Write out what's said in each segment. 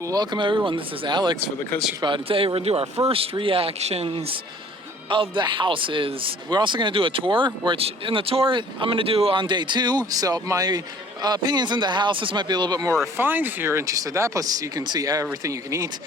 Welcome everyone, this is Alex for the Coaster Spot. Today we're going to do our first reactions of the houses. We're also going to do a tour, which in the tour I'm going to do on day 2. So my opinions in the houses might be a little bit more refined if you're interested in that. Plus you can see everything you can eat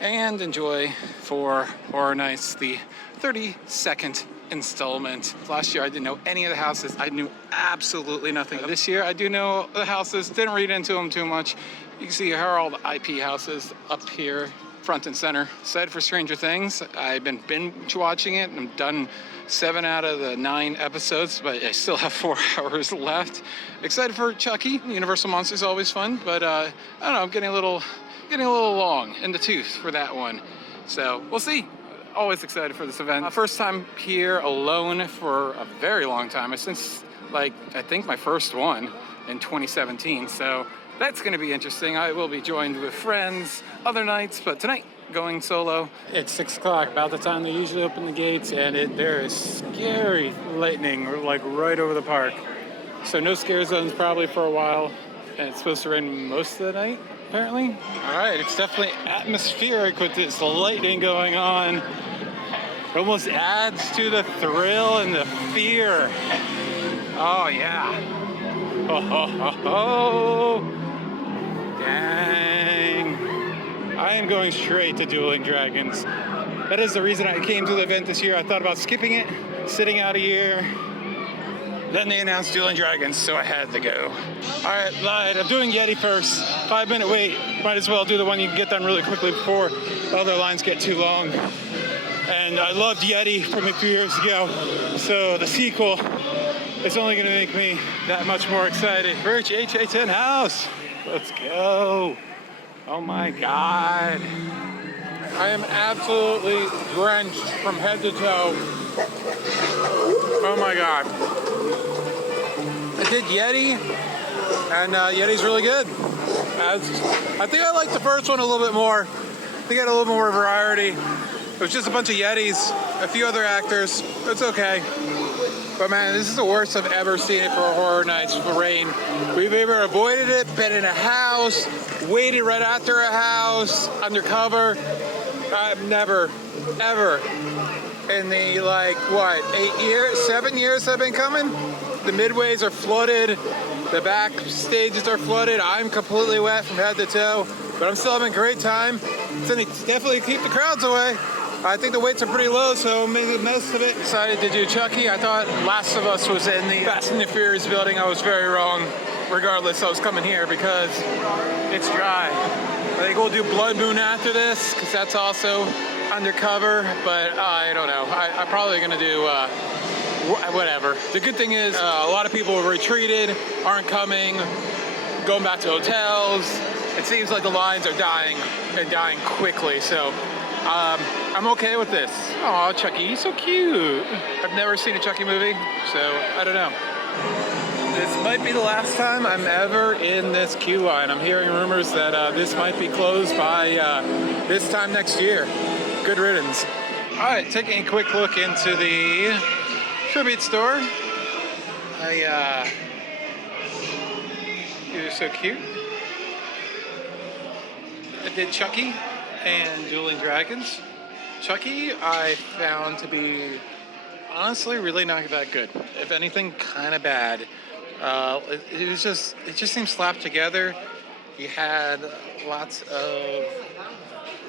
and enjoy for Horror Nights, the 32nd installment. Last year I didn't know any of the houses. I knew absolutely nothing. This year I do know the houses, didn't read into them too much. You can see here are all the IP houses up here, front and center. Excited for Stranger Things. I've been binge watching it. I'm done 7 out of the 9 episodes, but I still have 4 hours left. Excited for Chucky. Universal Monsters is always fun, but I don't know, I'm getting a little long in the tooth for that one. So we'll see. Always excited for this event. First time here alone for a very long time. Since I think my first one in 2017. So that's going to be interesting. I will be joined with friends other nights, but tonight going solo. It's 6 o'clock, about the time they usually open the gates, and there is scary lightning right over the park. So no scare zones probably for a while, and it's supposed to rain most of the night, apparently. All right, it's definitely atmospheric with this lightning going on. It almost adds to the thrill and the fear. Oh yeah. Oh, ho, ho, ho. Dang. I am going straight to Dueling Dragons. That is the reason I came to the event this year. I thought about skipping it, sitting out a year. Then they announced Dueling Dragons, so I had to go. All right, lied. I'm doing Yeti first. 5-minute wait. Might as well do the one you can get done really quickly before other lines get too long. And I loved Yeti from a few years ago, so the sequel is only going to make me that much more excited. Birch HA10 house. Let's go. Oh my God. I am absolutely drenched from head to toe. Oh my God. I did Yeti, and Yeti's really good. I think I liked the first one a little bit more. I think I had a little more variety. It was just a bunch of Yetis, a few other actors. It's okay. But man, this is the worst I've ever seen it for a Horror Nights with rain. We've either avoided it, been in a house, waited right after a house, undercover. I've never, ever, in the 7 years I've been coming, the midways are flooded, the back stages are flooded. I'm completely wet from head to toe, but I'm still having a great time. It's gonna definitely keep the crowds away. I think the weights are pretty low, so maybe most of it. Decided to do Chucky. I thought Last of Us was in the Fast and the Furious building. I was very wrong. Regardless, I was coming here because it's dry. I think we'll do Blood Moon after this, because that's also undercover, but I don't know. I'm probably going to do whatever. The good thing is a lot of people have retreated, aren't coming, going back to hotels. It seems like the lines are dying, and dying quickly, so I'm okay with this. Aw, Chucky, he's so cute. I've never seen a Chucky movie, so I don't know. This might be the last time I'm ever in this queue line. I'm hearing rumors that this might be closed by this time next year. Good riddance. All right, taking a quick look into the Tribute store. You're so cute. I did Chucky and Dueling Dragons. Chucky I found to be honestly really not that good. If anything, kind of bad. It just seemed slapped together. You had lots of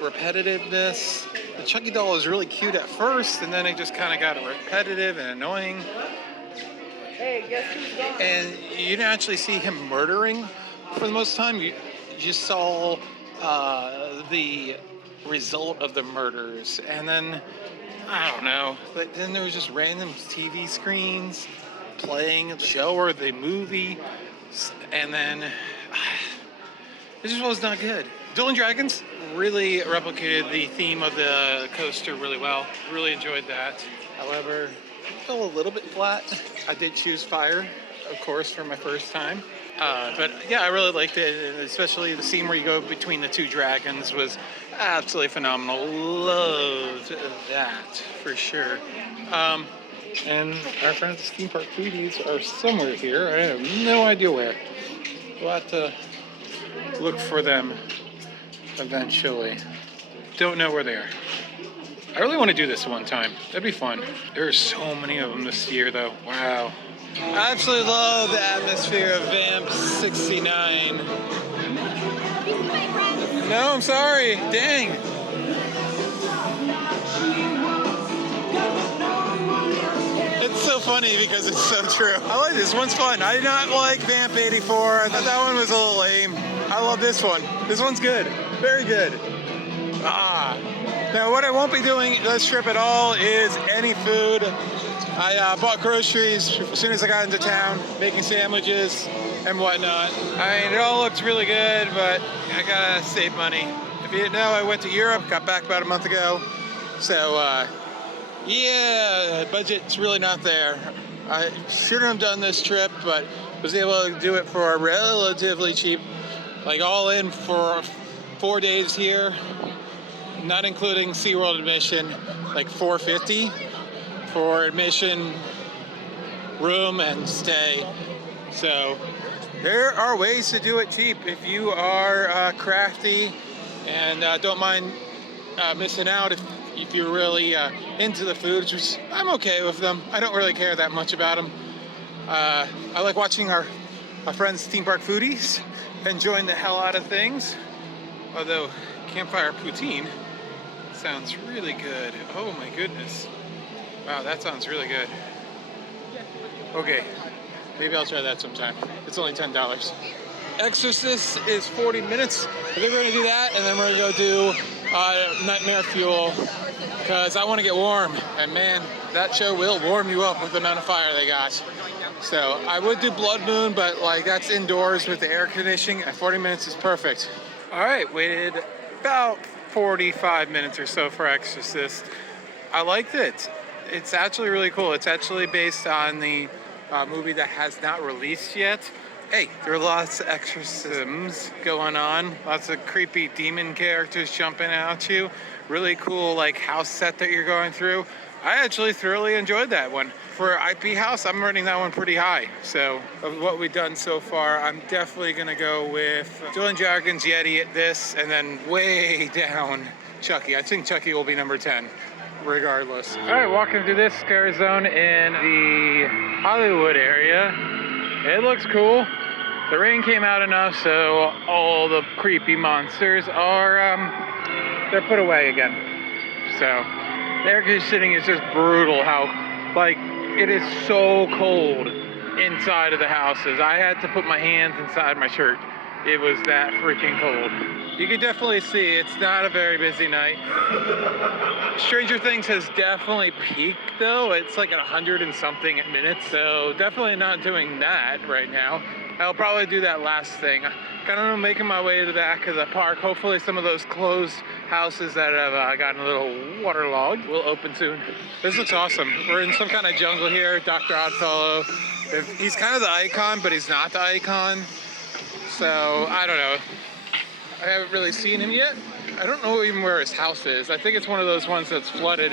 repetitiveness. The Chucky doll was really cute at first, and then it just kind of got repetitive and annoying. Hey, guess who's gone? And you didn't actually see him murdering for the most time. You just saw the result of the murders, and then I don't know, but then there was just random TV screens playing the show or the movie, and then it just was not good. Dueling Dragons really replicated the theme of the coaster really well. Really enjoyed that. However, it fell a little bit flat. I did choose fire, of course, for my first time. But yeah, I really liked it, especially the scene where you go between the two dragons was absolutely phenomenal. Loved that for sure. And our friends at Theme Park Foodies are somewhere here. I have no idea where. We'll have to look for them. eventually. Don't know where they are. I really want to do this one time. That'd be fun. There are so many of them this year, though. Wow. I absolutely love the atmosphere of Vamp 69. No, I'm sorry. Dang. It's so funny because it's so true. I like this one's fun. I did not like Vamp 84. I thought that one was a little lame. I love this one. This one's good. Very good. Now what I won't be doing this trip at all is any food. I bought groceries as soon as I got into town, making sandwiches and whatnot. I mean, it all looks really good, but I gotta save money. If you didn't know, I went to Europe, got back about a month ago. So, yeah, budget's really not there. I shouldn't have done this trip, but was able to do it for relatively cheap, like all in for 4 days here, not including SeaWorld admission, like $450 for admission, room, and stay. So there are ways to do it cheap if you are crafty and don't mind missing out if you're really into the foods, which I'm okay with them. I don't really care that much about them. I like watching our friends Theme Park Foodies, enjoying the hell out of things. Although campfire poutine sounds really good. Oh my goodness. Wow, that sounds really good. Okay, maybe I'll try that sometime. It's only $10. Exorcist is 40 minutes. I think we're gonna do that, and then we're gonna go do Nightmare Fuel, because I want to get warm. And man, that show will warm you up with the amount of fire they got. So I would do Blood Moon, but like that's indoors with the air conditioning, and 40 minutes is perfect. All right, waited about 45 minutes or so for Exorcist. I liked it. It's actually really cool. It's actually based on the movie that has not released yet. Hey, there are lots of exorcisms going on. Lots of creepy demon characters jumping out at you. Really cool like house set that you're going through. I actually thoroughly enjoyed that one. For IP House, I'm rating that one pretty high. So of what we've done so far, I'm definitely gonna go with Dueling Dragons, Yeti at this, and then way down Chucky. I think Chucky will be number 10. Regardless. All right, walking through this scare zone in the Hollywood area. It looks cool. The rain came out enough, so all the creepy monsters are, they're put away again. So, the air conditioning is just brutal how, like, it is so cold inside of the houses. I had to put my hands inside my shirt. It was that freaking cold. You can definitely see it's not a very busy night. Stranger Things has definitely peaked though. It's like at 100 and something minutes. So definitely not doing that right now. I'll probably do that last thing. Kind of making my way to the back of the park. Hopefully some of those closed houses that have gotten a little waterlogged will open soon. This looks awesome. We're in some kind of jungle here. Dr. Oddfellow. He's kind of the icon, but he's not the icon. So, I don't know. I haven't really seen him yet. I don't know even where his house is. I think it's one of those ones that's flooded.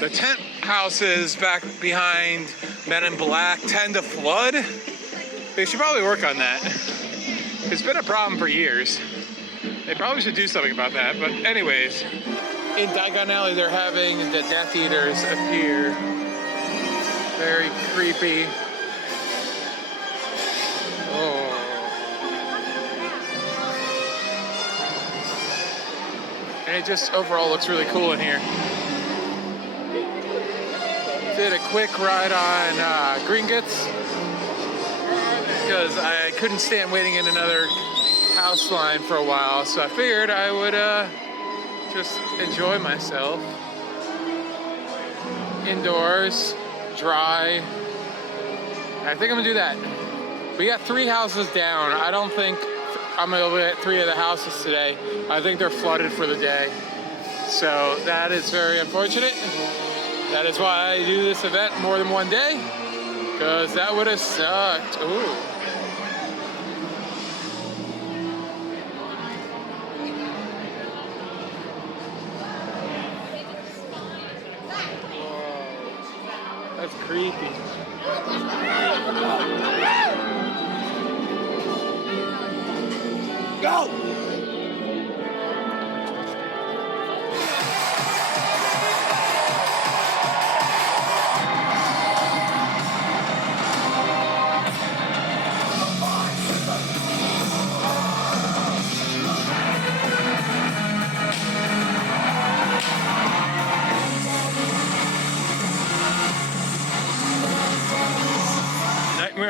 The tent houses back behind Men in Black tend to flood. They should probably work on that. It's been a problem for years. They probably should do something about that. But anyways, in Diagon Alley, they're having the Death Eaters appear. Very creepy. Oh. And it just overall looks really cool in here. Did a quick ride on Gringotts because I couldn't stand waiting in another house line for a while, so I figured I would just enjoy myself. Indoors, dry. I think I'm gonna do that. We got 3 houses down. I don't think I'm gonna be at 3 of the houses today. I think they're flooded for the day. So that is very unfortunate. That is why I do this event more than one day, because that would have sucked. Ooh. Whoa. That's creepy. Go!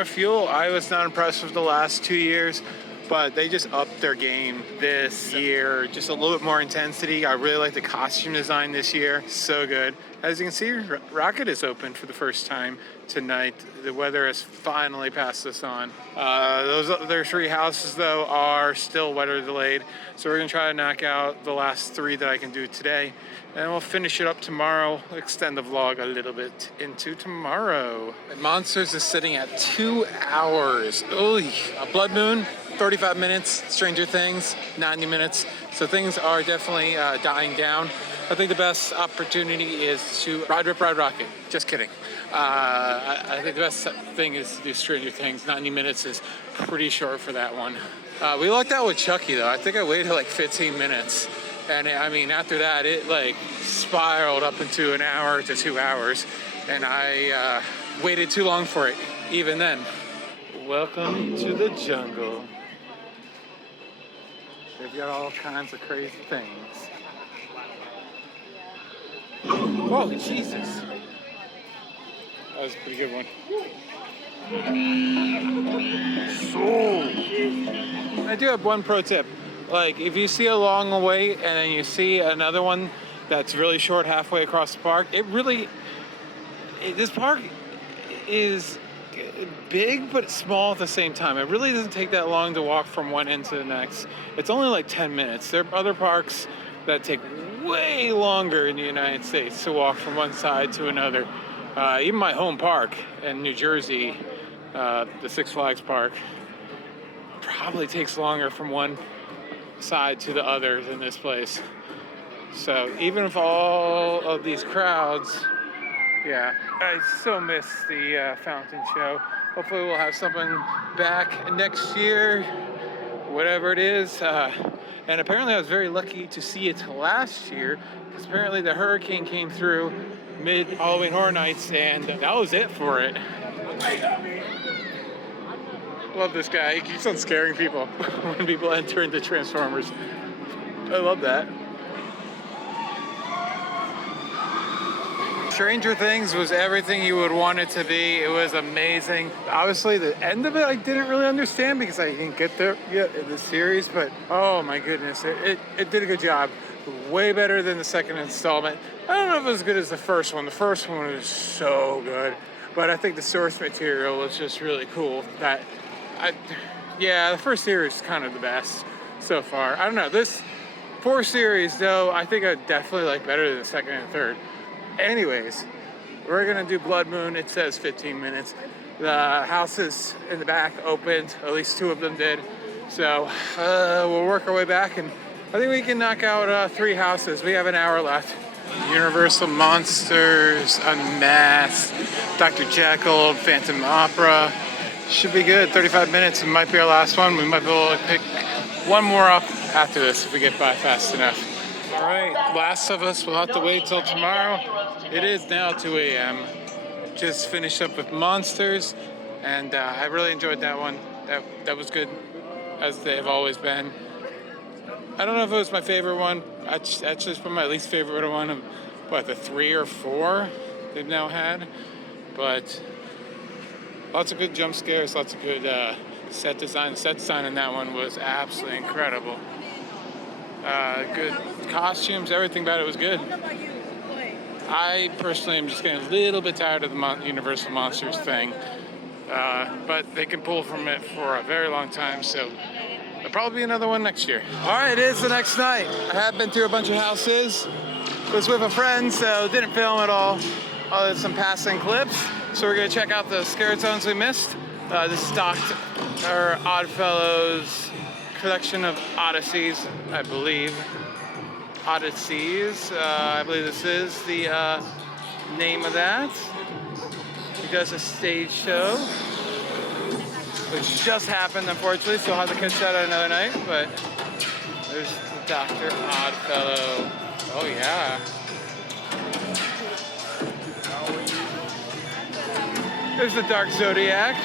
of fuel. I was not impressed with the last 2 years, but they just upped their game this year. Just a little bit more intensity. I really like the costume design this year. So good. As you can see, Rocket is open for the first time tonight. The weather has finally passed us on. Those other 3 houses, though, are still weather delayed. So we're going to try to knock out the last 3 that I can do today. And we'll finish it up tomorrow, extend the vlog a little bit into tomorrow. Monsters is sitting at 2 hours. Ooh, a Blood Moon, 35 minutes. Stranger Things, 90 minutes. So things are definitely dying down. I think the best opportunity is to ride Rip Ride Rocket. Just kidding. I think the best thing is to do Stranger Things. 90 minutes is pretty short for that one. We lucked out with Chucky, though. I think I waited like 15 minutes. And I mean, after that, it like spiraled up into an hour to 2 hours. And I waited too long for it, even then. Welcome to the jungle. They've got all kinds of crazy things. Whoa, Jesus. That was a pretty good one. So, I do have one pro tip. Like, if you see a long wait and then you see another one that's really short halfway across the park, this park is big but small at the same time. It really doesn't take that long to walk from one end to the next. It's only like 10 minutes. There are other parks that take way longer in the United States to walk from one side to another. Even my home park in New Jersey, the Six Flags Park, probably takes longer from one side to the other than this place. So even with all of these crowds, yeah, I so miss the fountain show. Hopefully we'll have something back next year, whatever it is. And apparently I was very lucky to see it last year, because apparently the hurricane came through mid-Halloween Horror Nights, and that was it for it. Love this guy. He keeps on scaring people when people enter into Transformers. I love that. Stranger Things was everything you would want it to be. It was amazing. Obviously, the end of it I didn't really understand because I didn't get there yet in the series, but oh my goodness, it did a good job. Way better than the second installment. I don't know if it was as good as the first one. The first one was so good, but I think the source material was just really cool. The first series is kind of the best so far. I don't know, this 4 series though, I think I definitely like better than the second and third. Anyways, we're gonna do Blood Moon. It says 15 minutes. The houses in the back opened, at least 2 of them did. So we'll work our way back, and I think we can knock out 3 houses. We have an hour left. Universal Monsters, Unmasked, Dr. Jekyll, Phantom Opera. Should be good, 35 minutes. It might be our last one. We might be able to pick one more up after this if we get by fast enough. All right, Last of Us, we'll have to wait till tomorrow. It is now 2 a.m. Just finished up with Monsters, and I really enjoyed that one. That was good, as they have always been. I don't know if it was my favorite one. Actually, it's probably my least favorite one of, the 3 or 4 they've now had. But lots of good jump scares, lots of good set design. The set design in that one was absolutely incredible. Good costumes, everything about it was good. I personally am just getting a little bit tired of the Universal Monsters thing. But they can pull from it for a very long time, so there'll probably be another one next year. All right, it is the next night. I have been through a bunch of houses. Was with a friend, so didn't film at all. Other than some passing clips. So we're gonna check out the scare zones we missed. This is Oddfellows collection of Odysseys, I believe. Odysseys, I believe this is the name of that. He does a stage show, which just happened, unfortunately, so I'll have to catch that another night. But there's Dr. Oddfellow. Oh yeah. There's the Dark Zodiac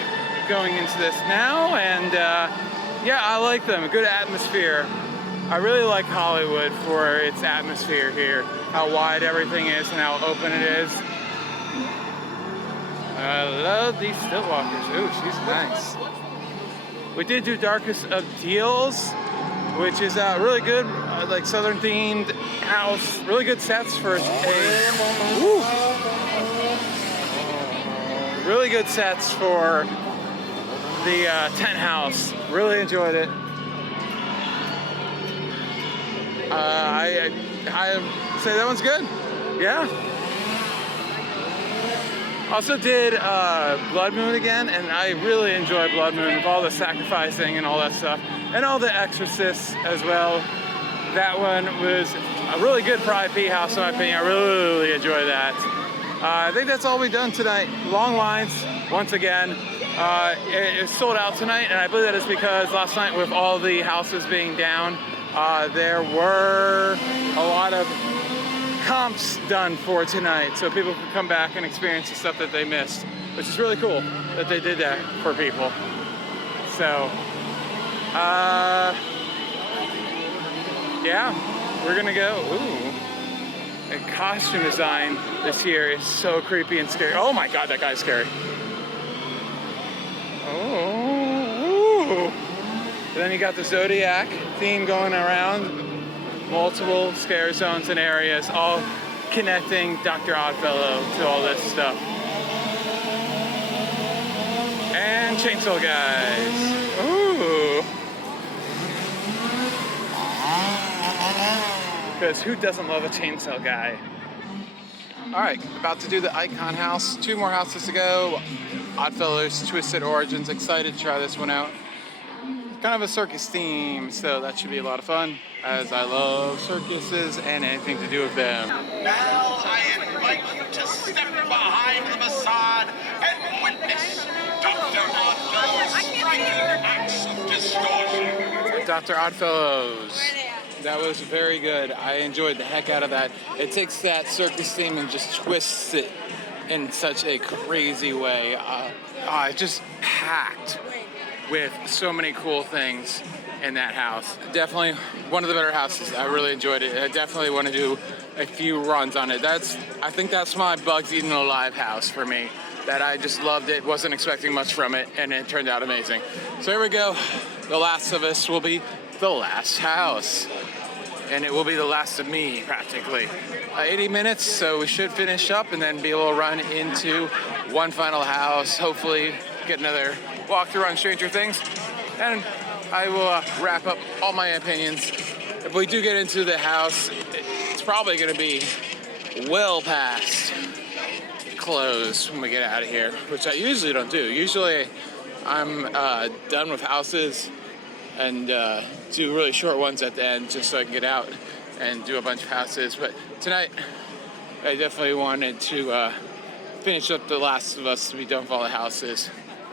going into this now, and yeah, I like them. Good atmosphere. I really like Hollywood for its atmosphere here, how wide everything is and how open it is. I love these stilt walkers. Ooh, she's nice. We did do Darkest of Deals, which is really good, like Southern themed house. Really good sets for really good sets for the tent house. Really enjoyed it. I say that one's good. Yeah. Also did Blood Moon again, and I really enjoy Blood Moon with all the sacrificing and all that stuff, and all the exorcists as well. That one was a really good for IP house, in my opinion. I really enjoy that. I think that's all we've done tonight. Long lines, once again. It's sold out tonight, and I believe that is because last night with all the houses being down, there were a lot of comps done for tonight, so people can come back and experience the stuff that they missed, which is really cool that they did that for people. So, yeah, we're gonna go. Ooh, the costume design this year is so creepy and scary. Oh my God, that guy's scary. Oh, and then you got the Zodiac theme going around. Multiple scare zones and areas, all connecting Dr. Oddfellow to all this stuff. And Chainsaw Guys. Ooh. Because who doesn't love a chainsaw guy? All right, about to do the Icon House. 2 more houses to go. Oddfellows, Twisted Origins. Excited to try this one out. Kind of a circus theme, so that should be a lot of fun, as I love circuses and anything to do with them. Now I invite you to step behind the facade and witness Dr. Oddfellow's striking acts of distortion. Dr. Oddfellows. That was very good. I enjoyed the heck out of that. It takes that circus theme and just twists it in such a crazy way. Just packed with so many cool things in that house. Definitely one of the better houses. I really enjoyed it. I definitely want to do a few runs on it. I think that's my Bugs Eaten Alive house for me. That I just loved it, wasn't expecting much from it, and it turned out amazing. So here we go. The Last of Us will be the last house. And it will be the last of me, practically. 80 minutes, so we should finish up and then be able to run into one final house. Hopefully get another walkthrough on Stranger Things. And I will wrap up all my opinions. If we do get into the house, it's probably gonna be well past close when we get out of here, which I usually don't do. Usually I'm done with houses and do really short ones at the end just so I can get out and do a bunch of houses. But tonight, I definitely wanted to finish up The Last of Us to be done with all the houses.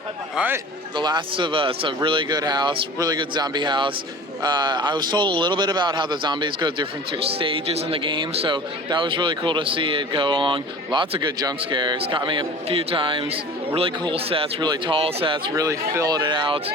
All right, The Last of Us, a really good house, really good zombie house. I was told a little bit about how the zombies go different stages in the game, so that was really cool to see it go along. Lots of good jump scares, got me a few times. Really cool sets, really tall sets, really filled it out.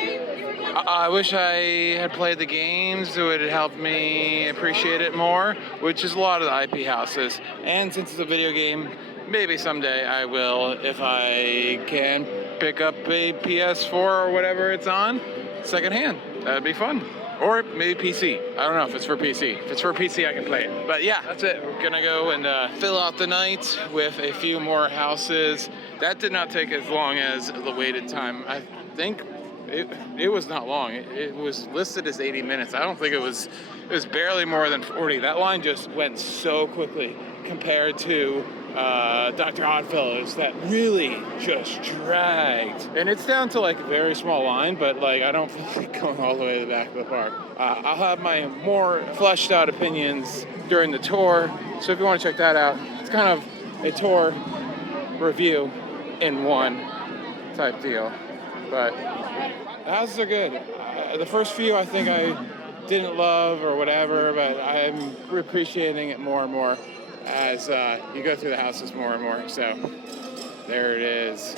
I wish I had played the games. It would have helped me appreciate it more, which is a lot of the IP houses. And since it's a video game, maybe someday I will, if I can pick up a PS4 or whatever it's on secondhand. That'd be fun. Or maybe PC. I don't know if it's for PC. If it's for PC, I can play it. But yeah, that's it. We're gonna go and fill out the night with a few more houses. That did not take as long as the waited time. I think it was not long. It was listed as 80 minutes. I don't think it was barely more than 40. That line just went so quickly compared to Dr. Oddfellows that really just dragged. And it's down to like a very small line, but like I don't feel like going all the way to the back of the park. I'll have my more fleshed out opinions during the tour. So if you want to check that out, it's kind of a tour review in one type deal. But the houses are good. The first few I think I didn't love or whatever, but I'm appreciating it more and more as you go through the houses more and more. So there it is.